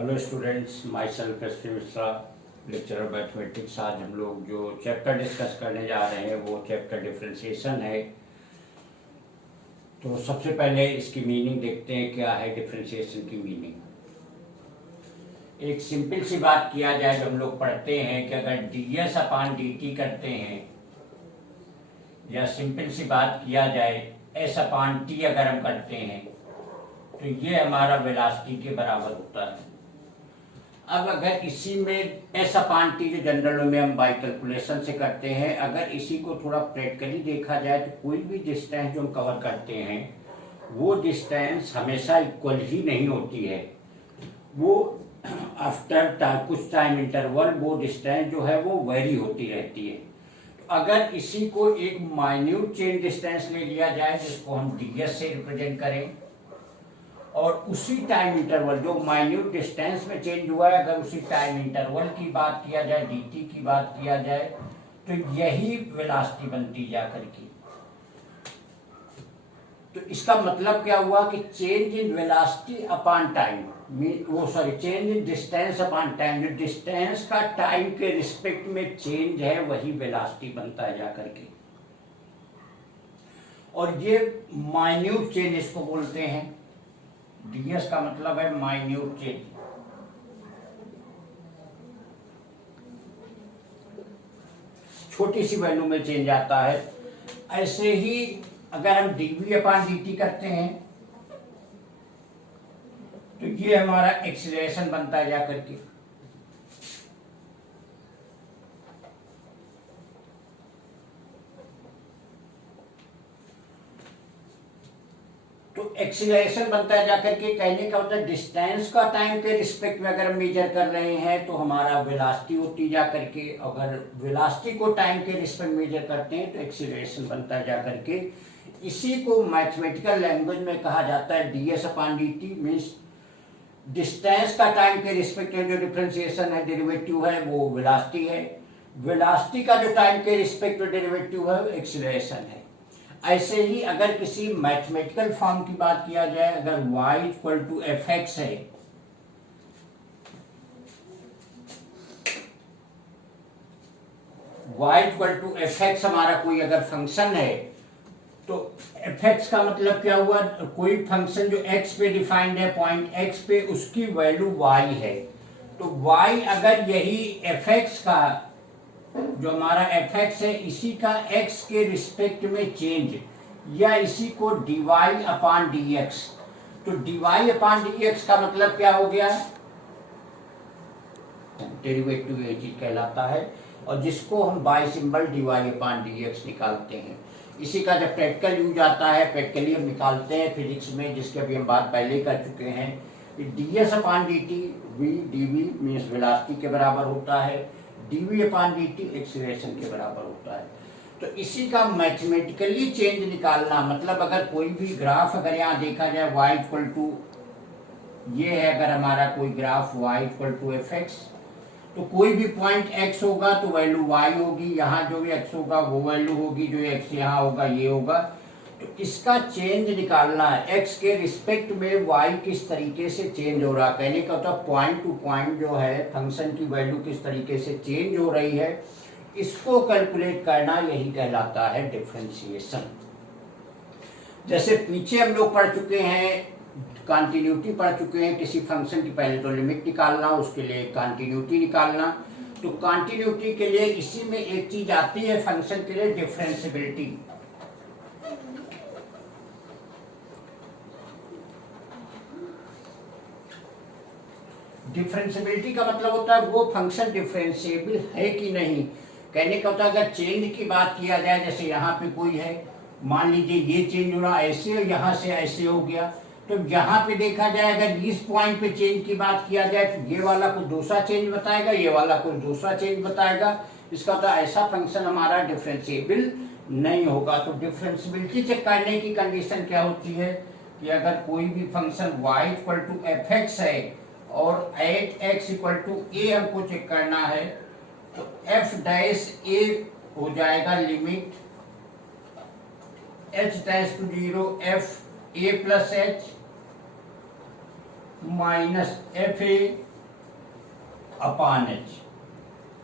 Hello students, my self S Mishra, lecturer mathematics. आज हम लोग जो चैप्टर डिस्कस करने जा रहे हैं वो चैप्टर डिफरेंशिएशन है। तो सबसे पहले इसकी मीनिंग देखते हैं, क्या है डिफरेंशिएशन की मीनिंग। एक सिंपल सी बात किया जाए तो हम लोग पढ़ते हैं कि अगर ds अपान dt करते हैं, या सिंपल सी बात किया जाए s अपान t अगर हम करते हैं तो ये हमारा वेलोसिटी के बराबर होता है। अब अगर इसी में s अपान टी जो जनरल में हम बाई कैलकुलेशन से करते हैं, अगर इसी को थोड़ा प्रैक्टिकली देखा जाए तो कोई भी डिस्टेंस जो हम कवर करते हैं वो डिस्टेंस हमेशा इक्वल ही नहीं होती है। वो आफ्टर कुछ टाइम इंटरवल वो डिस्टेंस जो है वो वेरी होती रहती है। तो अगर इसी को एक माइन्यूट चेन डिस्टेंस ले लिया जाए जिसको हम ds से रिप्रेजेंट करें, और उसी टाइम इंटरवल जो माइन्यूट डिस्टेंस में चेंज हुआ है, अगर उसी टाइम इंटरवल की बात किया जाए, dt की बात किया जाए, तो यही वेलोसिटी बनती जा करके। तो इसका मतलब क्या हुआ कि change in velocity upon time, change in distance upon time, जो डिस्टेंस का टाइम के रिस्पेक्ट में चेंज है वही वेलोसिटी बनता है जा करके। और ये माइन्यूट चेंज इसको बोलते हैं। ds का मतलब है माइन्यूट चेंज। छोटी सी वैल्यू में चेंज आता है। ऐसे ही अगर हम dv अपान dt करते हैं तो ये हमारा एक्सीलरेशन बनता है जा करके। तो एक्सीलरेशन बनता है जाकर के, कहने का मतलब डिस्टेंस का टाइम के रिस्पेक्ट में अगर हम मेजर कर रहे हैं तो हमारा वेलोसिटी होती जा करके। अगर वेलोसिटी को टाइम के रिस्पेक्ट मेजर करते हैं तो एक्सीलरेशन बनता है जा करके। इसी को मैथमेटिकल लैंग्वेज में कहा जाता है ds अपान dt, मीन्स डिस्टेंस का टाइम के रिस्पेक्ट में जो डिफरेंशिएशन है, डेरिवेटिव है, वो वेलोसिटी है। वेलोसिटी का जो टाइम के रिस्पेक्ट में डेरिवेटिव है वो एक्सीलरेशन है। ऐसे ही अगर किसी मैथमेटिकल फॉर्म की बात किया जाए, अगर y इक्वल टू fx है, y इक्वल टू fx हमारा कोई अगर फंक्शन है, तो fx का मतलब क्या हुआ, कोई फंक्शन जो x पे डिफाइंड है, पॉइंट x पे, उसकी वैल्यू y है। तो y अगर यही fx का जो हमारा fx है, इसी का x के रिस्पेक्ट में चेंज, या इसी को dy अपान dx, तो dy अपान dx का मतलब क्या हो गया, डेरिवेटिव ये चीज कहलाता है। और जिसको हम बाय सिंबल dy अपान dx निकालते हैं, इसी का जब प्रैक्टिकल यूज आता है, प्रैक्टिकली हम निकालते हैं फिजिक्स में, जिसकी अभी हम बात पहले कर चुके हैं कि ds अपान dt v dv means velocity के बराबर होता है, dv अपान dt एक्सीलरेशन के बराबर होता है। तो इसी का मैथमेटिकली चेंज निकालना, मतलब अगर कोई भी ग्राफ अगर यहाँ देखा जाए y इक्वल टू, ये है अगर हमारा कोई graph y equal to fx, तो कोई भी पॉइंट x होगा तो वैल्यू y होगी, यहाँ जो भी x होगा वो वैल्यू होगी, जो x यहाँ होगा ये होगा। तो इसका चेंज निकालना है, x के रिस्पेक्ट में y किस तरीके से चेंज हो रहा है, कहने का मतलब पॉइंट टू पॉइंट जो है फंक्शन की वैल्यू किस तरीके से चेंज हो रही है, इसको कैलकुलेट करना यही कहलाता है डिफरेंशिएशन। जैसे पीछे हम लोग पढ़ चुके हैं, कंटिन्यूटी पढ़ चुके हैं किसी फंक्शन की, पहले तो लिमिट निकालना, उसके लिए कंटिन्यूटी निकालना। तो कंटिन्यूटी के लिए इसी में एक चीज आती है फंक्शन के लिए, डिफरेंशिएबिलिटी। डिफरेंशिएबिलिटी का मतलब होता है वो फंक्शन डिफरेंशिएबल है कि नहीं। कहने का होता है अगर चेंज की बात किया जाए, जैसे यहाँ पे कोई है, मान लीजिए ये चेंज हो रहा ऐसे, यहाँ से ऐसे हो गया, तो यहाँ पे देखा जाए अगर इस पॉइंट पे चेंज की बात किया जाए तो ये वाला कुछ दूसरा चेंज बताएगा, ये वाला कुछ दूसरा चेंज बताएगा। इसका होता है ऐसा फंक्शन हमारा डिफरेंशिएबल नहीं होगा। तो डिफरेंशिएबिलिटी चेक करने की कंडीशन क्या होती है कि अगर कोई भी function y equal to fx है और at x equal to a हमको चेक करना है, तो f डैश a हो जाएगा limit h dash to 0 f a plus h minus F A upon H.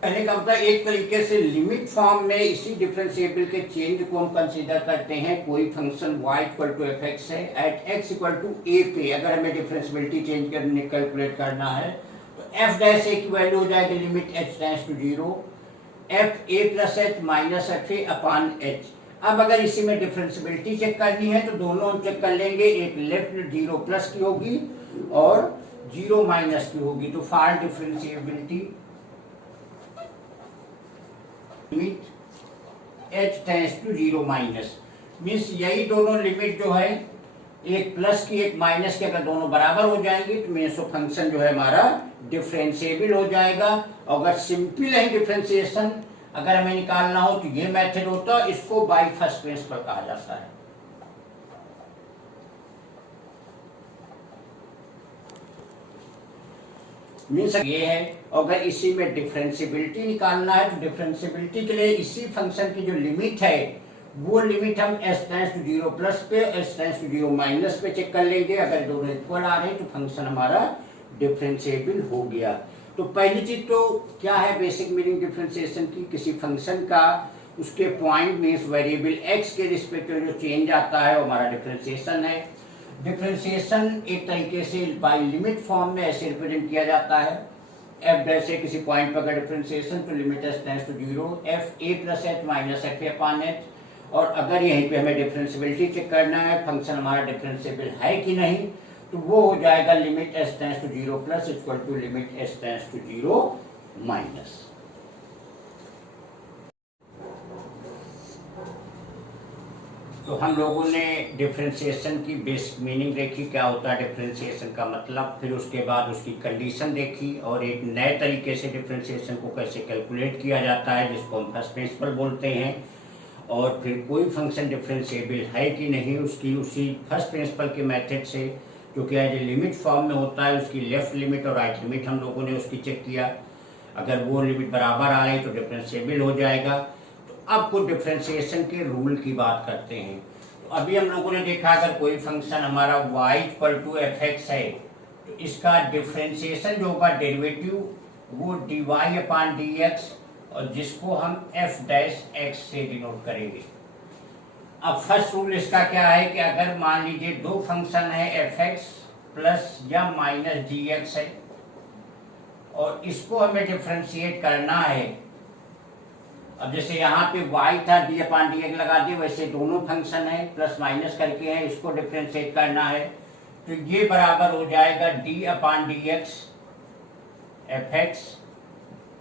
कहने का मतलब एक तरीके से लिमिट फॉर्म में इसी डिफरेंशिएबल के चेंज को हम कंसीडर करते हैं। कोई function y equal to F x है, at x equal to a पे अगर हमें डिफरेंशिएबिलिटी चेंज करने कैलकुलेट करना है तो f डैश a की वैल्यू हो जाएगी limit h tends to 0 f a plus H minus F A upon H. अब अगर इसी में डिफरेंशिएबिलिटी चेक करनी है तो दोनों हम चेक कर लेंगे, एक लेफ्ट 0 प्लस की होगी और 0 माइनस की होगी। तो for differentiability limit h tends to 0 minus means यही दोनों लिमिट जो है एक प्लस की एक माइनस की अगर दोनों बराबर हो जाएंगे तो मीन्स फंक्शन जो है हमारा डिफरेंशिएबल हो जाएगा। अगर सिंपल है डिफरेंशिएशन अगर हमें निकालना हो तो ये मेथड होता है, इसको बाय फर्स्ट प्रिंसिपल कहा जाता है। मीन्स ये है, अगर इसी में डिफरेंशिएबिलिटी निकालना है तो डिफरेंशिएबिलिटी के लिए इसी फंक्शन की जो लिमिट है वो लिमिट हम s टेंड्स टू 0 प्लस पे s टेंड्स टू 0 माइनस पे चेक कर लेंगे। अगर दोनों इक्वल आ रहे हैं तो फंक्शन हमारा डिफरेंशिएबल हो गया। तो पहली चीज तो क्या है बेसिक मीनिंग डिफरेंशिएशन की, किसी फंक्शन का उसके पॉइंट मीन्स वेरिएबल x के रिस्पेक्ट में जो चेंज आता है वो हमारा डिफरेंशिएशन है। डिफरेंशिएशन एक तरीके से बाय लिमिट फॉर्म में ऐसे रिप्रेजेंट किया जाता है, f डैश से किसी पॉइंट पर अगर डिफरेंशिएशन तो limit s tends to 0 f a plus H minus F A upon H. और अगर यहीं पे हमें डिफरेंशिएबिलिटी चेक करना है फंक्शन हमारा डिफरेंशिएबल है कि नहीं तो वो हो जाएगा limit s tends to 0 plus equal to limit s tends to 0 minus. तो हम लोगों ने डिफरेंशिएशन की बेसिक मीनिंग देखी, क्या होता है डिफरेंशिएशन का मतलब, फिर उसके बाद उसकी कंडीशन देखी और एक नए तरीके से डिफरेंशिएशन को कैसे कैलकुलेट किया जाता है जिसको हम फर्स्ट प्रिंसिपल बोलते हैं। और फिर कोई फंक्शन डिफरेंशिएबल है कि नहीं उसकी उसी फर्स्ट प्रिंसिपल के मेथड से जो कि एज ए लिमिट फॉर्म में होता है उसकी लेफ्ट लिमिट और राइट लिमिट हम लोगों ने उसकी चेक किया। अगर वो लिमिट बराबर आ रही तो डिफरेंशिएबल हो जाएगा। अब कुछ डिफरेंशिएशन के रूल की बात करते हैं। तो अभी हम लोगों ने देखा अगर कोई फंक्शन हमारा y equal to F x है तो इसका डिफरेंशिएशन जो होगा डेरिवेटिव वो dy अपॉन dx और जिसको हम f डैश x से डिनोट करेंगे। अब फर्स्ट रूल इसका क्या है कि अगर मान लीजिए दो फंक्शन है एफ एक्स प्लस या माइनस जी एक्स है और इसको हमें डिफरेंशिएट करना है। अब जैसे यहाँ पे y था डी अपॉन डी एक्स लगा दिए, वैसे दोनों फंक्शन है प्लस माइनस करके है, इसको डिफरेंशिएट करना है तो ये बराबर हो जाएगा d upon d x f x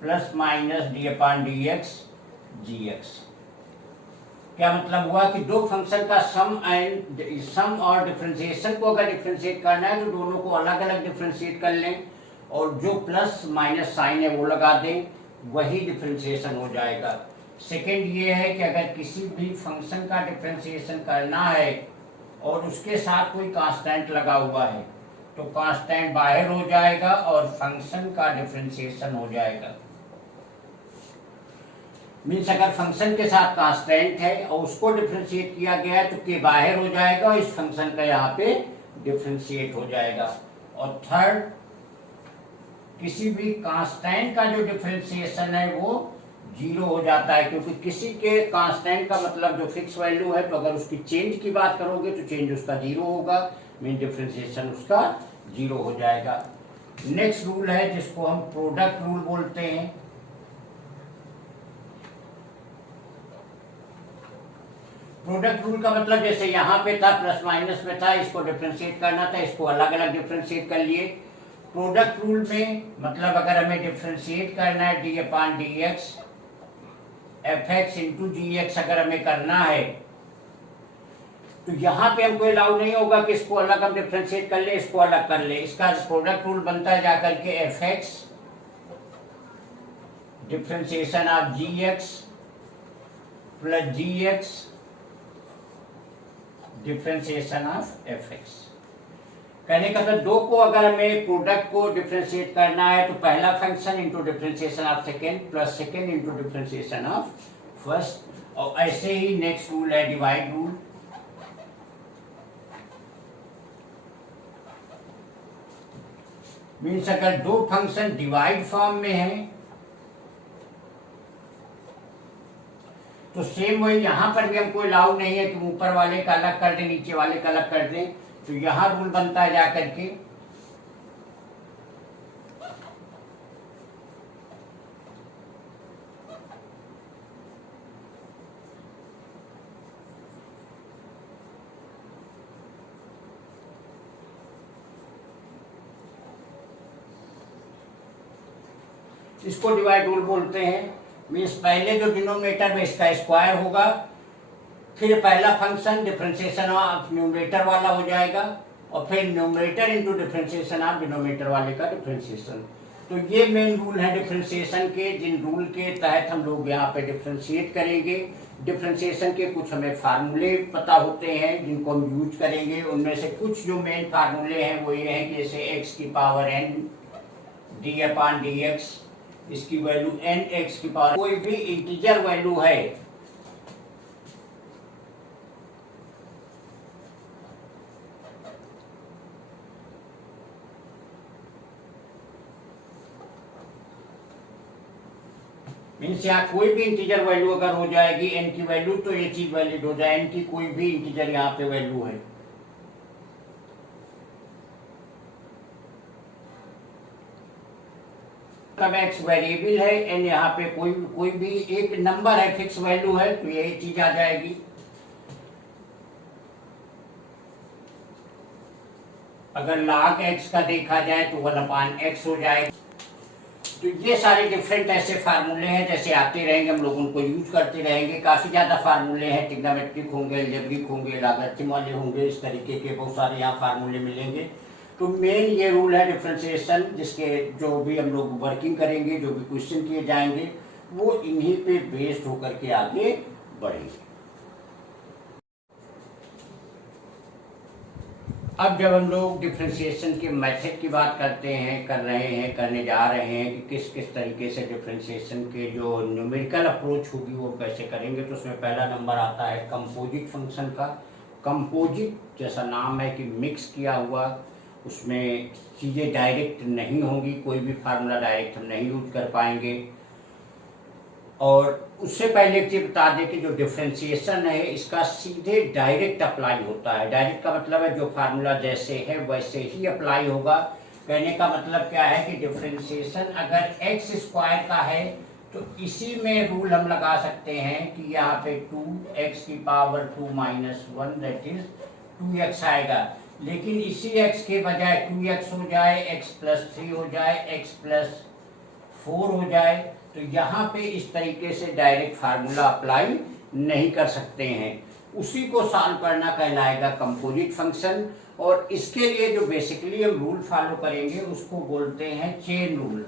plus minus d upon d x g x. क्या मतलब हुआ कि दो फंक्शन का सम और डिफरेंशिएशन को अगर डिफरेंशिएट करना है तो दोनों को अलग अलग डिफरेंशिएट कर लें और जो प्लस माइनस साइन है वो लगा दें, वही डिफरेंशिएशन हो जाएगा। सेकंड ये है कि अगर किसी भी फंक्शन का डिफरेंशिएशन करना है और उसके साथ कोई कांस्टेंट लगा हुआ है तो कांस्टेंट बाहर हो जाएगा और फंक्शन का डिफरेंशिएशन हो जाएगा। मीन्स अगर फंक्शन के साथ कांस्टेंट है और उसको डिफरेंशिएट किया गया है तो के बाहर हो जाएगा और इस फंक्शन का यहाँ पे डिफरेंशिएट हो जाएगा। और थर्ड, किसी भी कांस्टेंट का जो डिफरेंशिएशन है वो जीरो हो जाता है क्योंकि किसी के कांस्टेंट का मतलब जो फिक्स वैल्यू है तो अगर उसकी चेंज की बात करोगे तो चेंज उसका जीरो होगा, मीन डिफरेंशिएशन उसका जीरो हो जाएगा। नेक्स्ट रूल है जिसको हम प्रोडक्ट रूल बोलते हैं। प्रोडक्ट रूल का मतलब जैसे यहाँ पे था प्लस माइनस में था, इसको डिफरेंशिएट करना था, इसको अलग अलग डिफरेंशिएट कर लिए। प्रोडक्ट रूल में मतलब अगर हमें डिफरेंशिएट करना है d upon d x f x into g x अगर हमें करना है तो यहाँ पे हमको अलाउ नहीं होगा कि इसको अलग हम डिफरेंशिएट कर ले, इसको अलग कर ले। इसका प्रोडक्ट रूल बनता है जाकर के F X differentiation of G X plus G X differentiation of F X. कहने का तो दो को अगर हमें प्रोडक्ट को डिफरेंशिएट करना है तो पहला function into differentiation of second plus second into differentiation of first. और ऐसे ही नेक्स्ट रूल है डिवाइड रूल। मीन्स अगर दो फंक्शन डिवाइड फॉर्म में है तो सेम वही यहां पर भी हमको अलाउ नहीं है कि ऊपर वाले का अलग कर दें, नीचे वाले का अलग कर दें। तो यहां रूल बनता है जाकर के इसको डिवाइड रूल बोलते हैं। मीन्स पहले जो डिनोमिनेटर में इसका स्क्वायर होगा, फिर पहला फंक्शन डिफरेंशिएशन ऑफ न्यूमरेटर वाला हो जाएगा और फिर numerator into differentiation of denominator वाले का डिफरेंशिएशन। तो ये मेन रूल है डिफरेंशिएशन के, जिन रूल के तहत हम लोग यहाँ पे डिफरेंशिएट करेंगे। डिफरेंशिएशन के कुछ हमें फार्मूले पता होते हैं जिनको हम यूज करेंगे। उनमें से कुछ जो मेन फार्मूले हैं वो ये हैं कि जैसे x की पावर n d/dx, इसकी वैल्यू n x की पावर, कोई भी इंटीजर वैल्यू है मीन्स यहाँ कोई भी इंटीजर वैल्यू अगर हो जाएगी n की वैल्यू तो ये चीज वैलिड हो जाए। n की कोई भी इंटीजर यहाँ पे वैल्यू है, तब x वेरिएबल है, n यहाँ पे कोई भी एक नंबर है, फिक्स वैल्यू है, तो यही चीज आ जाएगी। अगर log x का देखा जाए तो 1/x हो जाएगा। तो ये सारे डिफरेंट ऐसे फार्मूले हैं, जैसे आते रहेंगे हम लोग उनको यूज करते रहेंगे। काफी ज्यादा फार्मूले हैं, ट्रिग्नोमेट्रिक होंगे, अलजेब्रिक होंगे, लॉगरिथम वाले होंगे, इस तरीके के बहुत सारे यहाँ फार्मूले मिलेंगे। तो मेन ये रूल है डिफरेंशिएशन, जिसके जो भी हम लोग वर्किंग करेंगे, जो भी क्वेश्चन किए जाएंगे वो इन्हीं पे बेस्ड होकर के आगे बढ़ेंगे। अब जब हम लोग डिफरेंशिएशन के मेथड की बात करने जा रहे हैं कि किस किस तरीके से डिफरेंशिएशन के जो न्यूमेरिकल अप्रोच होगी वो कैसे करेंगे, तो उसमें पहला नंबर आता है कंपोजिट फंक्शन का। कंपोजिट जैसा नाम है कि मिक्स किया हुआ, उसमें चीज़ें डायरेक्ट नहीं होंगी, कोई भी फार्मूला डायरेक्ट हम नहीं यूज कर पाएंगे। और उससे पहले एक चीज बता दें कि जो डिफरेंशिएशन है इसका सीधे डायरेक्ट अप्लाई होता है। डायरेक्ट का मतलब है जो फार्मूला जैसे है वैसे ही अप्लाई होगा। कहने का मतलब क्या है कि डिफरेंशिएशन अगर x स्क्वायर का है तो इसी में रूल हम लगा सकते हैं कि यहाँ पे 2x की पावर 2 - 1 दैट इज 2x आएगा। लेकिन इसी x के बजाय 2x हो जाए, x+3 हो जाए, x+4 हो जाए, तो यहाँ पे इस तरीके से डायरेक्ट फार्मूला अप्लाई नहीं कर सकते हैं। उसी को सॉल्व करना कहलाएगा कंपोजिट फंक्शन। और इसके लिए जो बेसिकली हम रूल फॉलो करेंगे उसको बोलते हैं चेन रूल।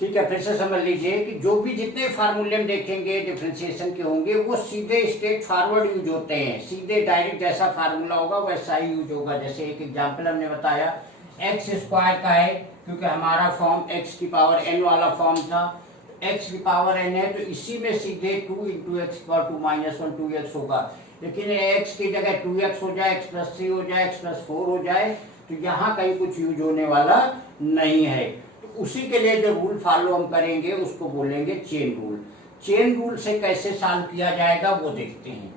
ठीक है, फिर से समझ लीजिए कि जो भी जितने फार्मूले हम देखेंगे डिफरेंशिएशन के होंगे वो सीधे स्ट्रेट फॉरवर्ड यूज होते हैं। सीधे डायरेक्ट जैसा फार्मूला होगा वैसा ही यूज होगा। जैसे एक एग्जांपल हमने बताया x स्क्वायर का है, क्योंकि हमारा फॉर्म x की पावर n वाला फॉर्म था, x की पावर n है तो इसी में सीधे 2 × x की पावर 2 - 1 2x होगा। लेकिन x की जगह 2x हो जाए, x+3 हो जाए, x+4 हो जाए, तो यहाँ कहीं कुछ यूज होने वाला नहीं है। उसी के लिए जो रूल फॉलो हम करेंगे उसको बोलेंगे चेन रूल। चेन रूल से कैसे सॉल्व किया जाएगा वो देखते हैं।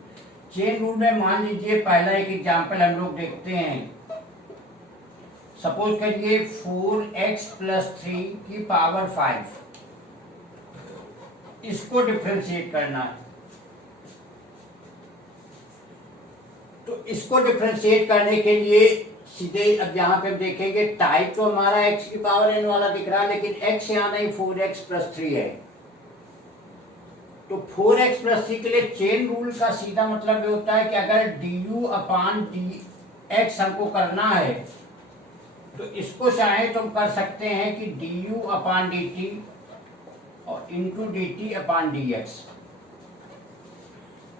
चेन रूल में मान लीजिए पहला एक एग्जांपल हम लोग देखते हैं। सपोज करिए 4x+3 की पावर 5, इसको डिफरेंशिएट करना है। तो इसको डिफरेंशिएट करने के लिए सीधे अब यहाँ पे देखेंगे टाइप तो हमारा x की पावर n वाला दिख रहा है, लेकिन x यहाँ नहीं 4x+3 है। तो 4x+3 के लिए चेन रूल का सीधा मतलब ये होता है कि अगर du/dx हमको करना है तो इसको चाहे तो हम कर सकते हैं कि du/dt और इंटू dt/dx।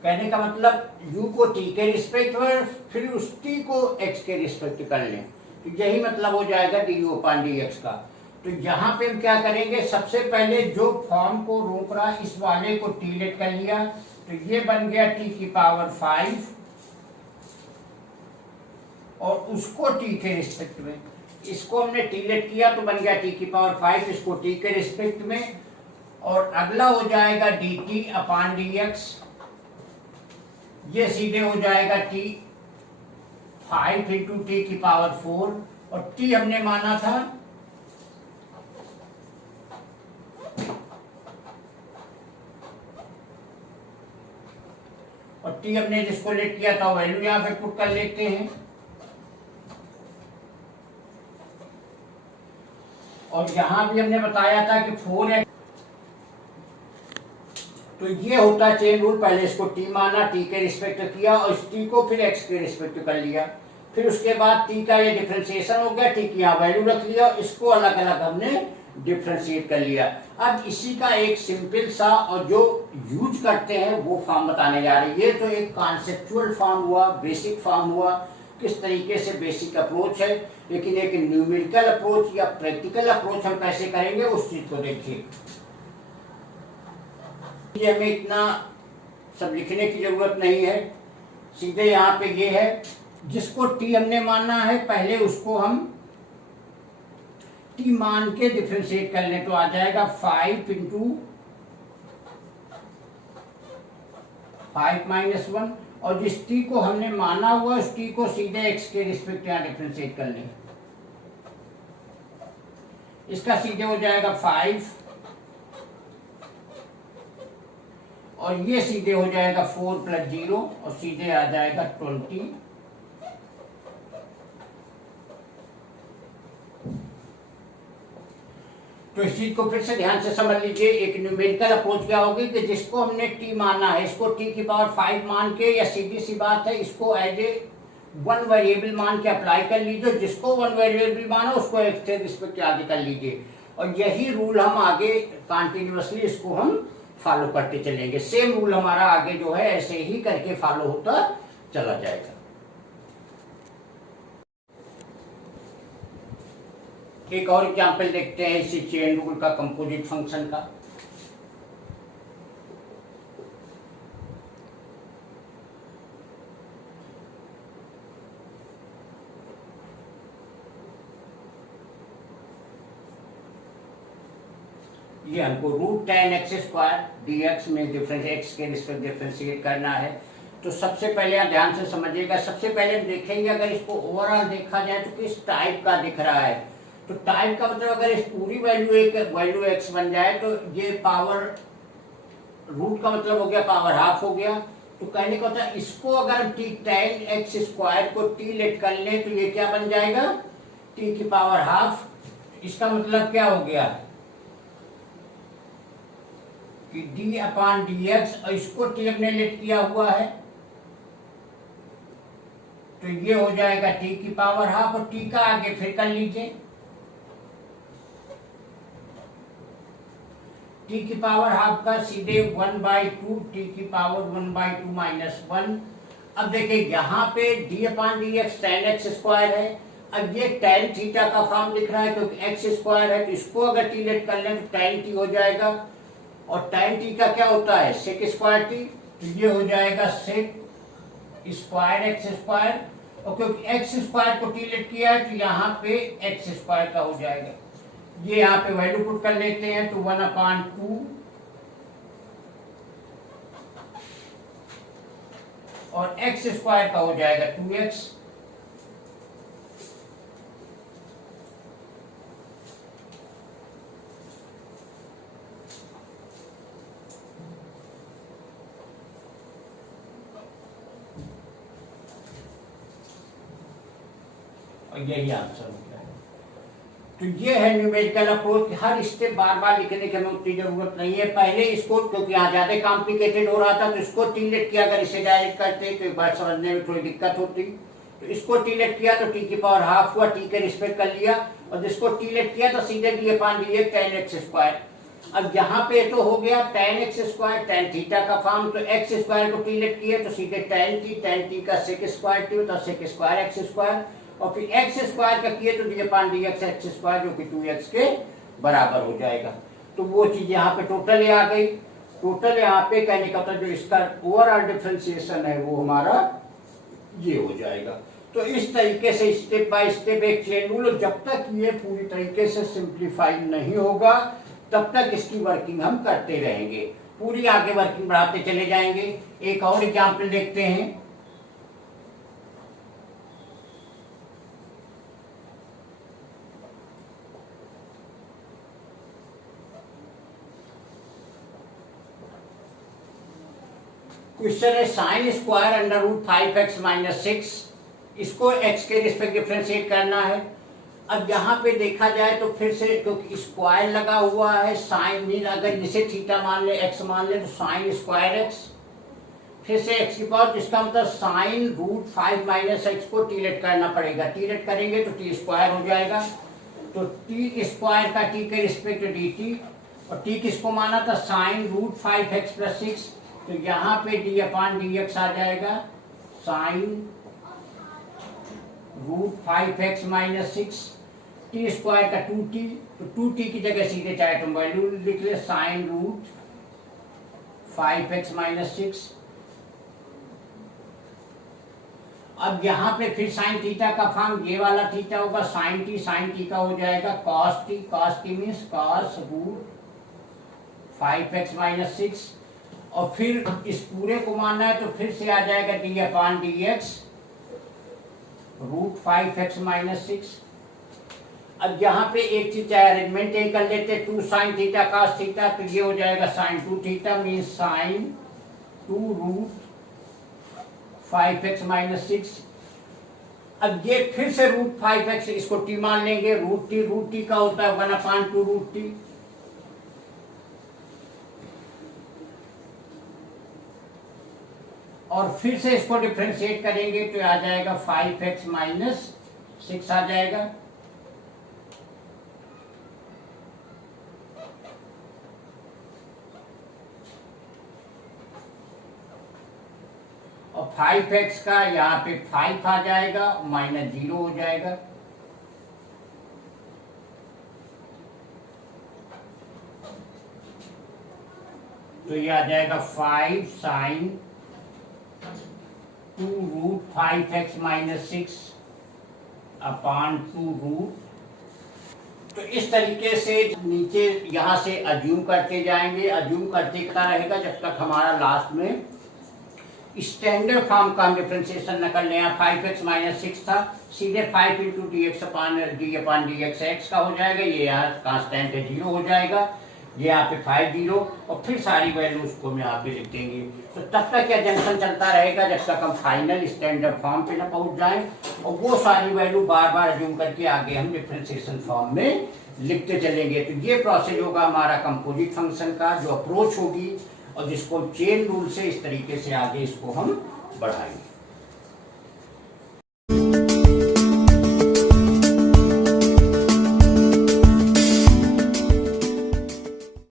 कहने का मतलब u को t के रिस्पेक्ट में फिर उस t को x के रिस्पेक्ट कर लें, तो यही मतलब हो जाएगा du/dx का। तो यहाँ पे हम क्या करेंगे, सबसे पहले जो फॉर्म को रोक रहा इस वाले को t लेट कर लिया, तो ये बन गया t की पावर 5 और उसको टी के रिस्पेक्ट में, इसको हमने टी लेट किया तो बन गया टी की पावर 5, इसको टी के रिस्पेक्ट में, और अगला हो जाएगा D T upon d x, ये सीधे हो जाएगा टी 5 इंटू टी की पावर 4, और टी हमने माना था और टी हमने जिसको लेट किया था वैल्यू यहां पे पुट कर लेते हैं, और यहां भी हमने बताया था कि 4x, तो ये होता है चेन रूल। पहले इसको टी माना, टी के रिस्पेक्ट किया, और इस टी को फिर एक्स के रिस्पेक्ट कर लिया, फिर उसके बाद टी का ये डिफरेंशिएशन हो गया, टी की यहाँ वैल्यू रख लिया, इसको अलग अलग हमने डिफरेंशिएट कर लिया। अब इसी का एक सिंपल सा और जो यूज करते हैं वो फॉर्म बताने जा रहे हैं। ये तो एक कॉन्सेप्चुअल फॉर्म हुआ, बेसिक फॉर्म हुआ, किस तरीके से बेसिक अप्रोच है, लेकिन एक न्यूमेरिकल अप्रोच या प्रैक्टिकल अप्रोच हम कैसे करेंगे उस चीज को देखिए। ये हमें इतना सब लिखने की जरूरत नहीं है, सीधे यहाँ पे ये है, जिसको टी हमने मानना है पहले उसको हम टी मान के डिफरेंशिएट कर लें, तो आ जाएगा 5 इंटू 5 माइनस 1, और जिस टी को हमने माना हुआ उस टी को सीधे एक्स के रिस्पेक्ट यहाँ डिफरेंशिएट कर लें, इसका सीधे हो जाएगा 5, और ये सीधे हो जाएगा 4 प्लस 0, और सीधे आ जाएगा 20। तो इस चीज को फिर से ध्यान से समझ लीजिए। एक न्यूमेरिकल अप्रोच क्या होगी कि जिसको हमने टी माना है इसको टी की पावर 5 मान के, या सीधी सी बात है इसको एज ए वन वेरिएबल मान के अप्लाई कर लीजिए, जिसको वन वेरिएबल माना उसको एक्स के रिस्पेक्ट आगे कर लीजिए, और यही रूल हम आगे कंटिन्यूअसली इसको हम फॉलो करते चलेंगे। सेम रूल हमारा आगे जो है ऐसे ही करके फॉलो होता चला जाएगा। एक और एग्जांपल देखते हैं इसी चेन रूल का, कंपोजिट फंक्शन का। ये हमको रूट 10x² dx में डिफरेंस एक्स के रिस्पेक्ट डिफरेंशिएट करना है। तो सबसे पहले आप ध्यान से समझिएगा, सबसे पहले हम देखेंगे अगर इसको ओवरऑल देखा जाए तो किस टाइप का दिख रहा है। तो टाइप का मतलब अगर इस पूरी वैल्यू एक्स बन जाए तो ये पावर रूट का मतलब हो गया पावर हाफ हो गया। तो कहने का मतलब इसको अगर हम टी 10x² को टी लेट कर ले तो ये क्या बन जाएगा, टी की पावर हाफ। इसका मतलब क्या हो गया कि डी अपॉन डी एक्स, और इसको टी हमने लेट किया हुआ है तो ये हो जाएगा टी की पावर हाफ, और टी का आगे फिर कर लीजिए टी की पावर हाफ का सीधे 1/2 टी की पावर 1/2 माइनस 1। अब देखिए यहाँ पे D upon d x 10x² है। अब ये tan थीटा का फॉर्म दिख रहा है क्योंकि x² है, तो इसको अगर टी लेट कर लें तो tan t हो जाएगा, और tan t का क्या होता है sec² t, तो ये हो जाएगा sec² और क्योंकि x² को टी लेट किया है तो यहाँ पे x² का हो जाएगा। ये यहाँ पे वैल्यू पुट कर लेते हैं तो 1/2 और x² का हो जाएगा 2x। और यही आंसर हो गया। तो ये है न्यूमेरिकल अप्रोच। हर स्टेप बार बार लिखने की हमें उतनी जरूरत नहीं है। पहले इसको क्योंकि यहाँ ज्यादा कॉम्प्लिकेटेड हो रहा था तो इसको टी लेट किया, अगर इसे डायरेक्ट करते तो एक बार समझने में थोड़ी दिक्कत होती। तो इसको टी लेट किया तो टी की पावर हाफ हुआ, टी के रिस्पेक्ट कर लिया, और जिसको टी लेट किया तो सीधे D upon d x 10x²। अब यहाँ पे तो हो गया tan x², tan थीटा का फॉर्म, तो x² को टी लेट किया तो सीधे tan t का sec² t होता sec² x², और फिर x² का किए तो D upon d x x² जो कि 2x के बराबर हो जाएगा। तो वो चीज यहाँ पे टोटल आ गई। टोटल यहाँ पे कहने का मतलब जो इसका ओवरऑल डिफरेंशिएशन है वो हमारा ये हो जाएगा। तो इस तरीके से स्टेप बाय स्टेप एक चेन रूल, जब तक ये पूरी तरीके से सिंप्लीफाई नहीं होगा तब तक इसकी वर्किंग हम करते रहेंगे, पूरी आगे वर्किंग बढ़ाते चले जाएंगे। एक और एग्जांपल देखते हैं। क्वेश्चन है sine square under root 5x minus 6, इसको x के रिस्पेक्ट डिफरेंशिएट करना है। अब यहाँ पे देखा जाए तो फिर से क्योंकि स्क्वायर लगा हुआ है, साइन मीन अगर इसे थीटा मान ले, x मान ले, तो साइन स्क्वायर x, फिर से x की पावर, इसका मतलब साइन रूट 5 माइनस x को टीलेट करना पड़ेगा। टीलेट करेंगे तो टी स्क्वायर हो जाएगा, तो टी स्क्वायर का टी के रिस्पेक्ट डी टी, और टी किसको माना था, साइन रूट 5x प्लस 6, तो यहाँ पे डी अपान डी एक्स आ जाएगा sine root 5x minus 6, T square का 2t, तो 2t की जगह सीधे चाहे तुम वैल्यू लिख ले, साइन रूट 5x माइनस 6। अब यहाँ पे फिर साइन थीटा का फॉर्म, ये वाला थीटा होगा साइन टी का हो जाएगा cos T means cos root 5x minus 6, और फिर इस पूरे को मानना है तो फिर से आ जाएगा d upon D x root 5x minus 6। अब यहाँ पे एक चीज अरेंजमेंट ये कर लेते, 2 साइन थीटा कॉस थीटा, तो ये हो जाएगा sine 2 theta mean sine 2 root 5x minus 6। अब ये फिर से रूट 5x, इसको टी मान लेंगे, रूट टी का होता है 1 अपान 2 रूट टी, और फिर से इसको डिफरेंशिएट करेंगे तो आ जाएगा 5x माइनस 6 आ जाएगा। और 5x का यहाँ पे 5 आ जाएगा, माइनस 0 हो जाएगा, तो ये आ जाएगा 5 साइन 2 रूट 5x माइनस 6 अपान 2 रूट। तो इस तरीके से नीचे यहाँ से अज्यूम करते जाएंगे, अज्यूम करते रहेगा जब तक हमारा लास्ट में स्टैंडर्ड फॉर्म का हम डिफरेंशिएशन न कर लें। 5x माइनस 6 था, सीधे 5 इंटू डी एक्स अपान डी एक्स एक्स का हो जाएगा, ये यहाँ कांस्टेंट है 0 हो जाएगा, ये यहाँ पे 5 0, और फिर सारी वैल्यूज को हम यहाँ पे लिख देंगे। तो तब तक यह जंक्शन चलता रहेगा जब तक हम फाइनल स्टैंडर्ड फॉर्म पे ना पहुंच जाएं, और वो सारी वैल्यू बार बार अज्यूम करके आगे हम डिफरेंशिएशन फॉर्म में लिखते चलेंगे। तो ये प्रोसेस होगा हमारा कंपोजिट फंक्शन का, जो अप्रोच होगी और जिसको चेन रूल से इस तरीके से आगे इसको हम बढ़ाएंगे।